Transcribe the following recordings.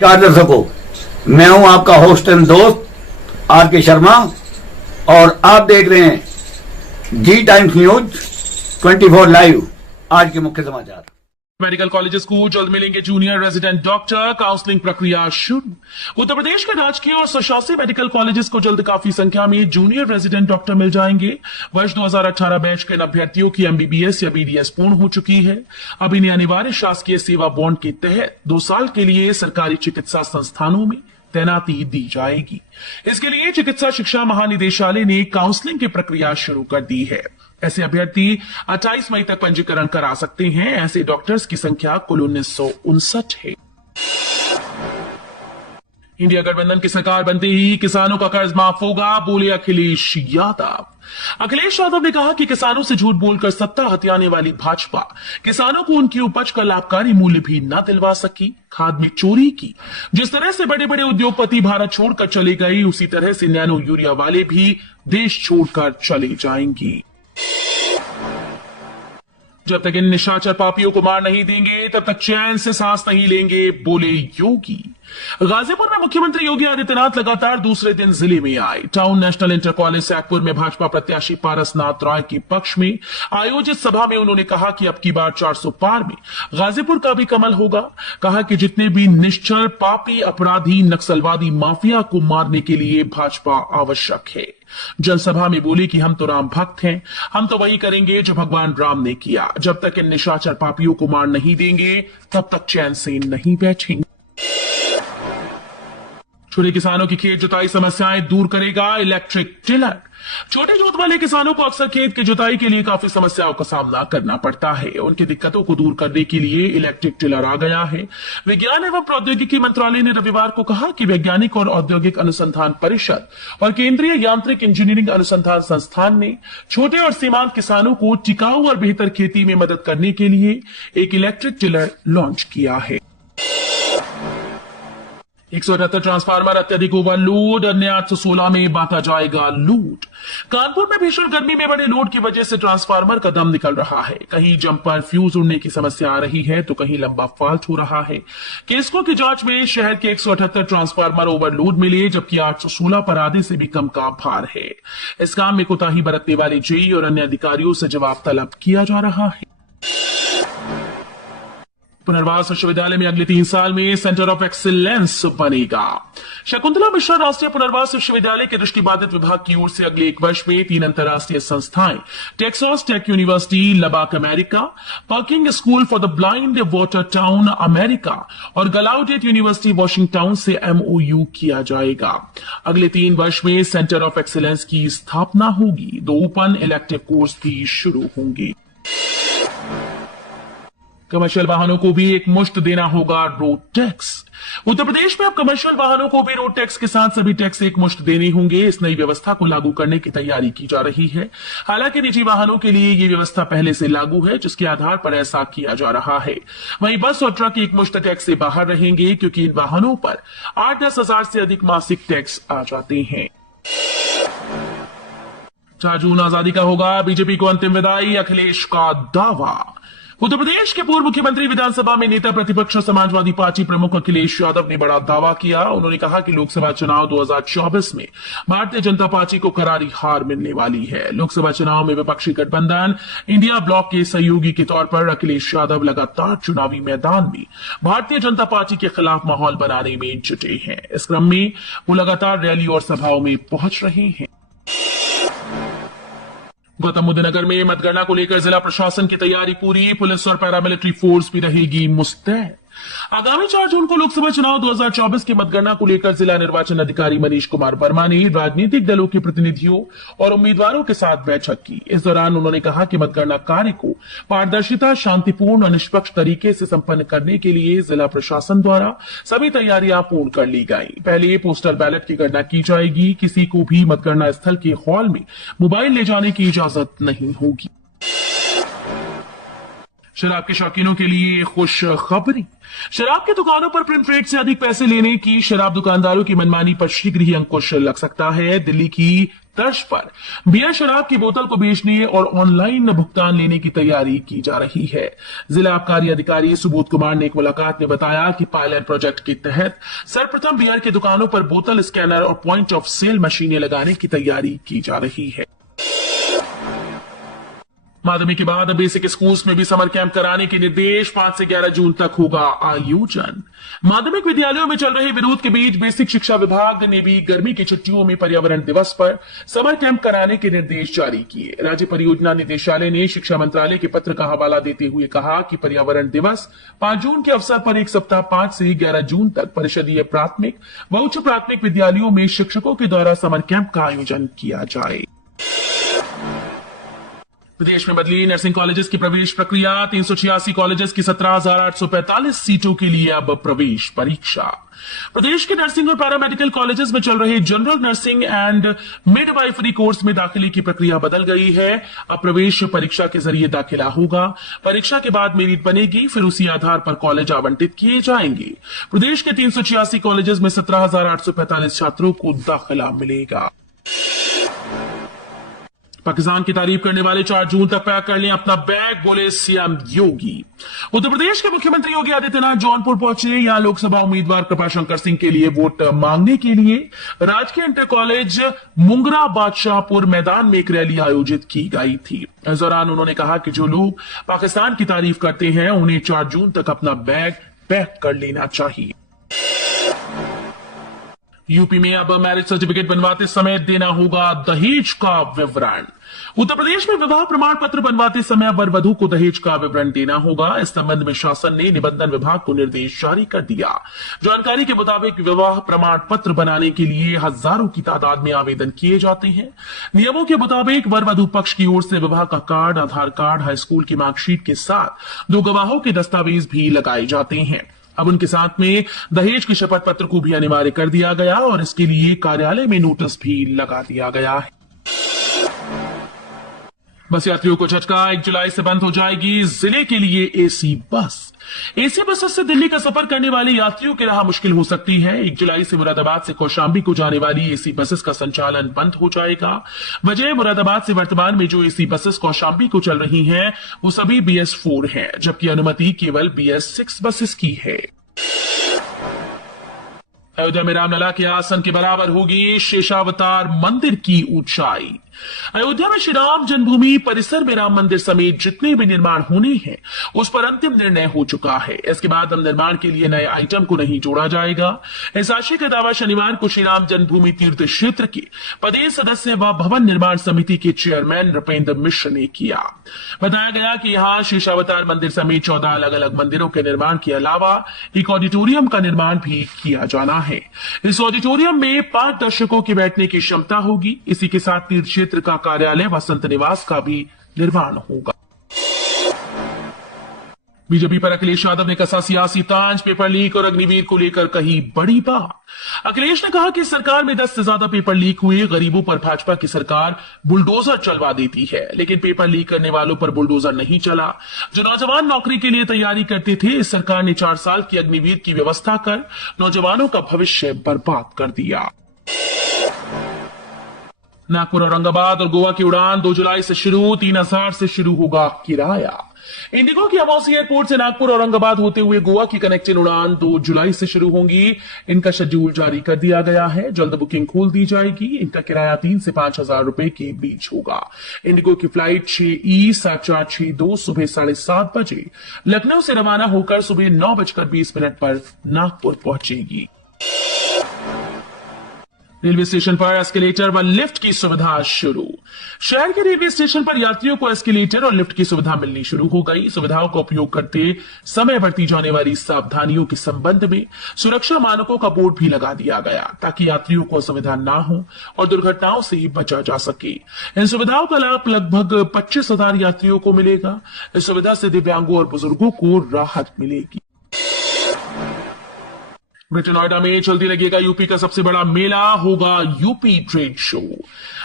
नमस्कार दर्शकों, मैं हूं आपका होस्ट एंड दोस्त आर के शर्मा और आप देख रहे हैं जी टाइम्स न्यूज 24 लाइव। आज के मुख्य समाचार। मेडिकल कॉलेजेस को जल्द मिलेंगे जूनियर रेजिडेंट डॉक्टर, काउंसलिंग प्रक्रिया शुरू। उत्तर प्रदेश के राजकीय और स्वशासी मेडिकल कॉलेजेस को जल्द काफी संख्या में जूनियर रेजिडेंट डॉक्टर मिल जाएंगे। वर्ष 2018 बैच के इन अभ्यर्थियों की एमबीबीएस या बीडीएस पूर्ण हो चुकी है। अब इन्हें अनिवार्य शासकीय सेवा बॉन्ड के तहत 2 साल के लिए सरकारी चिकित्सा संस्थानों में तैनाती दी जाएगी। इसके लिए चिकित्सा शिक्षा महानिदेशालय ने काउंसलिंग की प्रक्रिया शुरू कर दी है। ऐसे अभ्यर्थी 28 मई तक पंजीकरण करा सकते हैं। ऐसे डॉक्टर्स की संख्या कुल 1959 है। इंडिया गठबंधन की सरकार बनते ही किसानों का कर्ज माफ होगा, बोले अखिलेश यादव। अखिलेश यादव ने कहा कि किसानों से झूठ बोलकर सत्ता हथियाने वाली भाजपा किसानों को उनकी उपज का लाभकारी मूल्य भी न दिलवा सकी, खाद में चोरी की। जिस तरह से बड़े बड़े उद्योगपति भारत छोड़कर चले गए, उसी तरह से नैनो यूरिया वाले भी देश छोड़कर चले जाएंगे। जब तक इन निशाचर पापियों को मार नहीं देंगे तब तक चैन से सांस नहीं लेंगे, बोले योगी। गाजीपुर में मुख्यमंत्री योगी आदित्यनाथ लगातार दूसरे दिन जिले में आए। Town national inter college Saidpur में भाजपा प्रत्याशी पारसनाथ राय के पक्ष में आयोजित सभा में उन्होंने कहा कि अब की बार 400 पार में गाजीपुर का भी कमल होगा। कहा कि जितने भी निश्चर पापी अपराधी नक्सलवादी माफिया को मारने के लिए भाजपा आवश्यक है। जनसभा में बोले कि हम तो राम भक्त हैं, हम तो वही करेंगे जो भगवान राम ने किया। जब तक इन निशाचर पापियों को मार नहीं देंगे तब तक चैन से नहीं बैठेंगे। छोटे किसानों की खेत जुताई समस्याएं दूर करेगा इलेक्ट्रिक टिलर। छोटे जोत वाले किसानों को अक्सर खेत की जुताई के लिए काफी समस्याओं का सामना करना पड़ता है। उनकी दिक्कतों को दूर करने के लिए इलेक्ट्रिक टिलर आ गया है। विज्ञान एवं प्रौद्योगिकी मंत्रालय ने रविवार को कहा कि वैज्ञानिक और औद्योगिक अनुसंधान परिषद और केंद्रीय यांत्रिक इंजीनियरिंग अनुसंधान संस्थान ने छोटे और सीमांत किसानों को टिकाऊ और बेहतर खेती में मदद करने के लिए एक इलेक्ट्रिक टिलर लॉन्च किया है। 178 ट्रांसफार्मर अत्यधिक ओवरलोड, अन्य 816 में बांटा जाएगा लूट। कानपुर में भीषण गर्मी में बड़े लोड की वजह से ट्रांसफार्मर का दम निकल रहा है। कहीं जंपर फ्यूज उड़ने की समस्या आ रही है तो कहीं लंबा फॉल्ट हो रहा है। केसको की जांच में शहर के 178 ट्रांसफार्मर ओवरलोड मिले, जबकि 816 पर आधे से भी कम का भार है। इस काम में कोताही बरतने वाले जेई और अन्य अधिकारियों से जवाब तलब किया जा रहा है। पुनर्वास विश्वविद्यालय में अगले 3 साल में सेंटर ऑफ एक्सीलेंस बनेगा। शकुंतला मिश्रा राष्ट्रीय पुनर्वास विश्वविद्यालय के दृष्टिबाधित विभाग की ओर से अगले 1 वर्ष में 3 अंतर्राष्ट्रीय संस्थाएं Texas Tech University Lubbock America, Perkins school for the blind Watertown America और गलाउडेट यूनिवर्सिटी वॉशिंगटन से एमओयू किया जाएगा। अगले 3 वर्ष में सेंटर ऑफ एक्सीलेंस की स्थापना होगी। 2 ओपन इलेक्टिव कोर्स भी शुरू होंगे। कमर्शियल वाहनों को भी एक मुश्त देना होगा रोड टैक्स। उत्तर प्रदेश में अब कमर्शियल वाहनों को भी रोड टैक्स के साथ सभी टैक्स एक मुश्त देने होंगे। इस नई व्यवस्था को लागू करने की तैयारी की जा रही है। हालांकि निजी वाहनों के लिए ये व्यवस्था पहले से लागू है, जिसके आधार पर ऐसा किया जा रहा है। वहीं बस और ट्रक एक मुश्त टैक्स से बाहर रहेंगे, क्योंकि इन वाहनों पर 8-10 हजार से अधिक मासिक टैक्स आ जाते हैं। 4 जून आजादी का होगा बीजेपी को अंतिम विदाई, अखिलेश का दावा। उत्तर प्रदेश के पूर्व मुख्यमंत्री विधानसभा में नेता प्रतिपक्ष समाजवादी पार्टी प्रमुख अखिलेश यादव ने बड़ा दावा किया। उन्होंने कहा कि लोकसभा चुनाव 2024 में भारतीय जनता पार्टी को करारी हार मिलने वाली है। लोकसभा चुनाव में विपक्षी गठबंधन इंडिया ब्लॉक के सहयोगी के तौर पर अखिलेश यादव लगातार चुनावी मैदान में भारतीय जनता पार्टी के खिलाफ माहौल बनाने में जुटे हैं। इस क्रम में वो लगातार रैली और सभाओं में पहुंच रहे हैं। गौतम बुद्ध नगर में मतगणना को लेकर जिला प्रशासन की तैयारी पूरी। पुलिस और पैरामिलिट्री फोर्स भी रहेगी मुस्तैद। आगामी 4 जून को लोकसभा चुनाव 2024 की मतगणना को लेकर जिला निर्वाचन अधिकारी मनीष कुमार वर्मा ने राजनीतिक दलों के प्रतिनिधियों और उम्मीदवारों के साथ बैठक की। इस दौरान उन्होंने कहा कि मतगणना कार्य को पारदर्शिता, शांतिपूर्ण और निष्पक्ष तरीके से संपन्न करने के लिए जिला प्रशासन द्वारा सभी तैयारियां पूर्ण कर ली गई। पहले पोस्टल बैलेट की गणना की जाएगी। किसी को भी मतगणना स्थल के हॉल में मोबाइल ले जाने की इजाजत नहीं होगी। शराब के शौकीनों के लिए खुश खबरी। शराब की दुकानों पर प्रिंट रेट से अधिक पैसे लेने की शराब दुकानदारों की मनमानी पर शीघ्र ही अंकुश लग सकता है। दिल्ली की तर्ज पर बियर शराब की बोतल को बेचने और ऑनलाइन भुगतान लेने की तैयारी की जा रही है। जिला आबकारी अधिकारी सुबोध कुमार ने एक मुलाकात में बताया कि पायलट प्रोजेक्ट के तहत सर्वप्रथम बियर की दुकानों पर बोतल स्कैनर और पॉइंट ऑफ सेल मशीनें लगाने की तैयारी की जा रही है। माध्यमिक के बाद बेसिक स्कूल्स में भी समर कैंप कराने के निर्देश। 5 से 11 जून तक होगा आयोजन। माध्यमिक विद्यालयों में चल रहे विरोध के बीच बेसिक शिक्षा विभाग ने भी गर्मी की छुट्टियों में पर्यावरण दिवस पर समर कैंप कराने के निर्देश जारी किए। राज्य परियोजना निदेशालय ने शिक्षा मंत्रालय के पत्र का हवाला देते हुए कहा कि पर्यावरण दिवस 5 जून के अवसर पर एक सप्ताह 5 से 11 जून तक परिषदीय प्राथमिक व उच्च प्राथमिक विद्यालयों में शिक्षकों के द्वारा समर कैंप का आयोजन किया जाए। विदेश में बदली नर्सिंग कॉलेजेस की प्रवेश प्रक्रिया। 386 कॉलेजेस की 17,845 सीटों के लिए अब प्रवेश परीक्षा। प्रदेश के नर्सिंग और पैरामेडिकल कॉलेजेस में चल रहे general nursing and midwifery course में दाखिले की प्रक्रिया बदल गई है। अब प्रवेश परीक्षा के जरिए दाखिला होगा। परीक्षा के बाद मेरिट बनेगी, फिर उसी आधार पर कॉलेज आवंटित किए जाएंगे। प्रदेश के 386 कॉलेजेस में 17,845 छात्रों को दाखिला मिलेगा। पाकिस्तान की तारीफ करने वाले 4 जून तक पैक कर लें अपना बैग, बोले सीएम योगी। उत्तर प्रदेश के मुख्यमंत्री योगी आदित्यनाथ जौनपुर पहुंचे। यहां लोकसभा उम्मीदवार कृपाशंकर सिंह के लिए वोट मांगने के लिए राजकीय इंटर कॉलेज मुंगरा बादशाहपुर मैदान में एक रैली आयोजित की गई थी। इस दौरान उन्होंने कहा कि जो लोग पाकिस्तान की तारीफ करते हैं उन्हें 4 जून तक अपना बैग पैक कर लेना चाहिए। यूपी में अब मैरिज सर्टिफिकेट बनवाते समय देना होगा दहेज का विवरण। उत्तर प्रदेश में विवाह प्रमाण पत्र बनवाते समय वर वधू को दहेज का विवरण देना होगा। इस संबंध में शासन ने निबंधन विभाग को निर्देश जारी कर दिया। जानकारी के मुताबिक विवाह प्रमाण पत्र बनाने के लिए हजारों की तादाद में आवेदन किए जाते हैं। नियमों के मुताबिक वर वधू पक्ष की ओर से विवाह का कार्ड, आधार कार्ड, हाई स्कूल की मार्कशीट के साथ 2 गवाहों के दस्तावेज भी लगाए जाते हैं। अब उनके साथ में दहेज के शपथ पत्र को भी अनिवार्य कर दिया गया और इसके लिए कार्यालय में नोटिस भी लगा दिया गया है। बस यात्रियों को झटका, 1 जुलाई से बंद हो जाएगी जिले के लिए एसी बस। एसी बसेस से दिल्ली का सफर करने वाले यात्रियों की राह मुश्किल हो सकती है। 1 जुलाई से मुरादाबाद से कौशाम्बी को जाने वाली एसी बसेस का संचालन बंद हो जाएगा। वजह मुरादाबाद से वर्तमान में जो एसी बसेस कौशाम्बी को चल रही हैं वो सभी BS4 हैं, जबकि अनुमति केवल BS6 बसेस की है। अयोध्या में रामलला के आसन के बराबर होगी शेषावतार मंदिर की ऊंचाई। अयोध्या में श्री राम जन्मभूमि परिसर में राम मंदिर समेत जितने भी निर्माण होने हैं उस पर अंतिम निर्णय हो चुका है। इसके बाद अब निर्माण के लिए नए आइटम को नहीं जोड़ा जाएगा। इस आशय का दावा शनिवार को श्री राम जन्मभूमि तीर्थ क्षेत्र के प्रदेश सदस्य व भवन निर्माण समिति के चेयरमैन नृपेंद्र मिश्र ने किया। बताया गया कि यहाँ शेषावतार मंदिर समेत 14 अलग अलग मंदिरों के निर्माण के अलावा एक ऑडिटोरियम का निर्माण भी किया जाना है। इस ऑडिटोरियम में 5 दर्शकों के बैठने की क्षमता होगी। इसी के साथ तीर्थ क्षेत्र का कार्यालय व संत निवास का भी निर्माण होगा। बीजेपी पर अखिलेश यादव ने कसा सियासी तांज। पेपर लीक और अग्निवीर को लेकर कही बड़ी बात। अखिलेश ने कहा कि सरकार में 10 से ज्यादा पेपर लीक हुए। गरीबों पर भाजपा की सरकार बुलडोजर चलवा देती है, लेकिन पेपर लीक करने वालों पर बुलडोजर नहीं चला। जो नौजवान नौकरी के लिए तैयारी करते थे, इस सरकार ने 4 साल की अग्निवीर की व्यवस्था कर नौजवानों का भविष्य बर्बाद कर दिया। नागपुर, औरंगाबाद और गोवा की उड़ान 2 जुलाई से शुरू। 3000 से शुरू होगा किराया। इंडिगो की अमौसी एयरपोर्ट से नागपुर औरंगाबाद होते हुए गोवा की कनेक्टिंग उड़ान 2 जुलाई से शुरू होंगी। इनका शेड्यूल जारी कर दिया गया है। जल्द बुकिंग खोल दी जाएगी। इनका किराया 3 से 5,000 रुपए के बीच होगा। इंडिगो की फ्लाइट 6E7462 सुबह 7:30 बजे लखनऊ से रवाना होकर सुबह 9:20 पर नागपुर पहुंचेगी। रेलवे स्टेशन पर एस्केलेटर व लिफ्ट की सुविधा शुरू। शहर के रेलवे स्टेशन पर यात्रियों को एस्केलेटर और लिफ्ट की सुविधा मिलनी शुरू हो गई। सुविधाओं का उपयोग करते समय बरती जाने वाली सावधानियों के संबंध में सुरक्षा मानकों का बोर्ड भी लगा दिया गया, ताकि यात्रियों को असुविधा ना हो और दुर्घटनाओं से बचा जा सके। इन सुविधाओं का लाभ लगभग 25,000 यात्रियों को मिलेगा। इस सुविधा से दिव्यांगों और बुजुर्गों को राहत मिलेगी। ग्रेटर नोएडा में जल्दी लगेगा यूपी का सबसे बड़ा मेला, होगा UP trade show.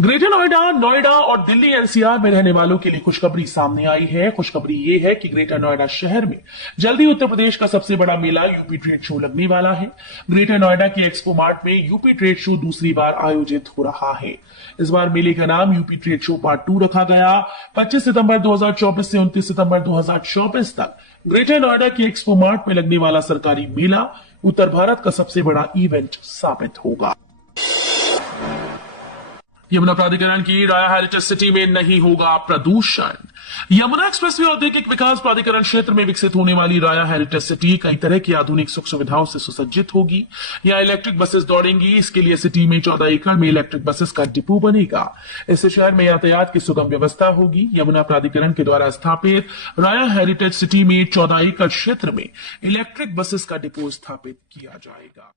Greater Noida, Noida और दिल्ली एनसीआर में रहने वालों के लिए खुशखबरी सामने आई है। खुशखबरी ये है कि ग्रेटर नोएडा शहर में जल्दी उत्तर प्रदेश का सबसे बड़ा मेला यूपी ट्रेड शो लगने वाला है। ग्रेटर नोएडा के एक्सपो मार्ट में यूपी ट्रेड शो दूसरी बार आयोजित हो रहा है। इस बार मेले का नाम यूपी ट्रेड शो पार्ट 2 रखा गया। 25 सितंबर 2024 से 29 सितंबर 2024 तक ग्रेटर नोएडा के एक्सपो मार्ट में लगने वाला सरकारी मेला उत्तर भारत का सबसे बड़ा इवेंट साबित होगा। यमुना प्राधिकरण की राया हेरिटेज सिटी में नहीं होगा प्रदूषण। यमुना एक्सप्रेसवे औद्योगिक विकास प्राधिकरण क्षेत्र में विकसित होने वाली राया हेरिटेज सिटी कई तरह की आधुनिक सुख सुविधाओं से सुसज्जित होगी। यहां इलेक्ट्रिक बसेस दौड़ेंगी। इसके लिए सिटी में 14 एकड़ में इलेक्ट्रिक बसेस का डिपो बनेगा। इससे शहर में यातायात की सुगम व्यवस्था होगी। यमुना प्राधिकरण के द्वारा स्थापित राया हेरिटेज सिटी में 14 एकड़ क्षेत्र में इलेक्ट्रिक बसेस का डिपो स्थापित किया जाएगा।